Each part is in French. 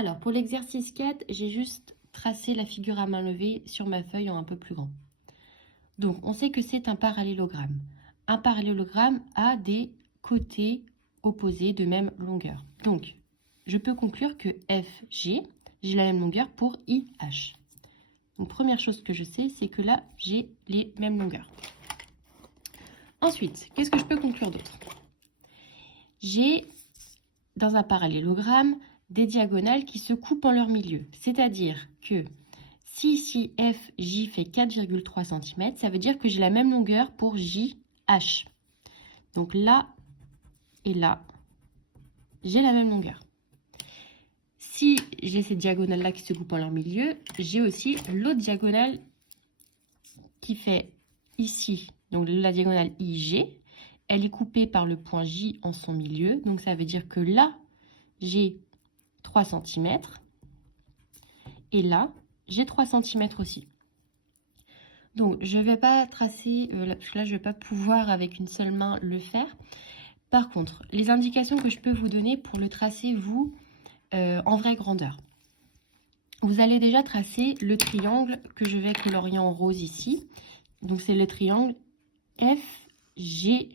Alors, pour l'exercice 4, j'ai juste tracé la figure à main levée sur ma feuille en un peu plus grand. Donc, on sait que c'est un parallélogramme. Un parallélogramme a des côtés opposés de même longueur. Donc, je peux conclure que FG, j'ai la même longueur pour IH. Donc, première chose que je sais, c'est que là, j'ai les mêmes longueurs. Ensuite, qu'est-ce que je peux conclure d'autre? J'ai, dans un parallélogramme, des diagonales qui se coupent en leur milieu. C'est-à-dire que si ici FJ fait 4,3 cm, ça veut dire que j'ai la même longueur pour JH. Donc là et là, j'ai la même longueur. Si j'ai ces diagonales-là qui se coupent en leur milieu, j'ai aussi l'autre diagonale qui fait ici, donc la diagonale IG. Elle est coupée par le point J en son milieu. Donc ça veut dire que là, j'ai 3 cm. Et là, j'ai 3 cm aussi. Donc, je ne vais pas tracer, parce que là, je ne vais pas pouvoir avec une seule main le faire. Par contre, les indications que je peux vous donner pour le tracer, vous, en vraie grandeur. Vous allez déjà tracer le triangle que je vais colorier en rose ici. Donc, c'est le triangle FGJ.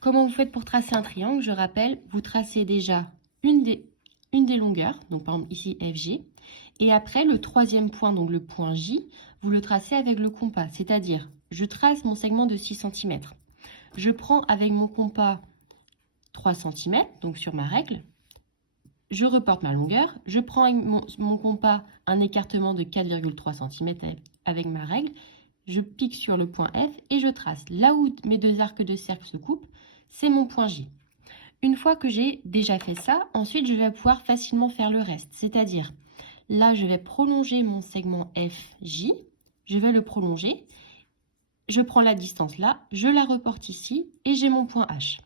Comment vous faites pour tracer un triangle? Je rappelle, vous tracez déjà une des longueurs, donc par exemple ici FG, et après le troisième point, donc le point J, vous le tracez avec le compas, c'est-à-dire je trace mon segment de 6 cm. Je prends avec mon compas 3 cm, donc sur ma règle, je reporte ma longueur, je prends avec mon compas un écartement de 4,3 cm avec ma règle, je pique sur le point F et je trace. Là où mes deux arcs de cercle se coupent, c'est mon point J. Une fois que j'ai déjà fait ça, ensuite je vais pouvoir facilement faire le reste. C'est-à-dire, là je vais prolonger mon segment FJ, je vais le prolonger, je prends la distance là, je la reporte ici et j'ai mon point H.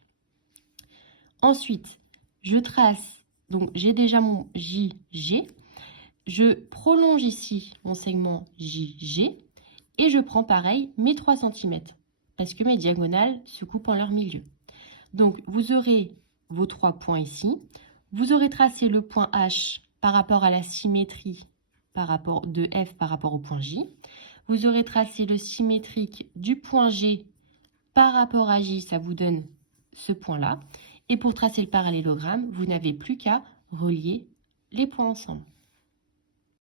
Ensuite, je trace, donc j'ai déjà mon JG, je prolonge ici mon segment JG et je prends pareil mes 3 cm parce que mes diagonales se coupent en leur milieu. Donc, vous aurez vos 3 points ici. Vous aurez tracé le point H par rapport à la symétrie de F par rapport au point J. Vous aurez tracé le symétrique du point G par rapport à J, ça vous donne ce point-là. Et pour tracer le parallélogramme, vous n'avez plus qu'à relier les points ensemble.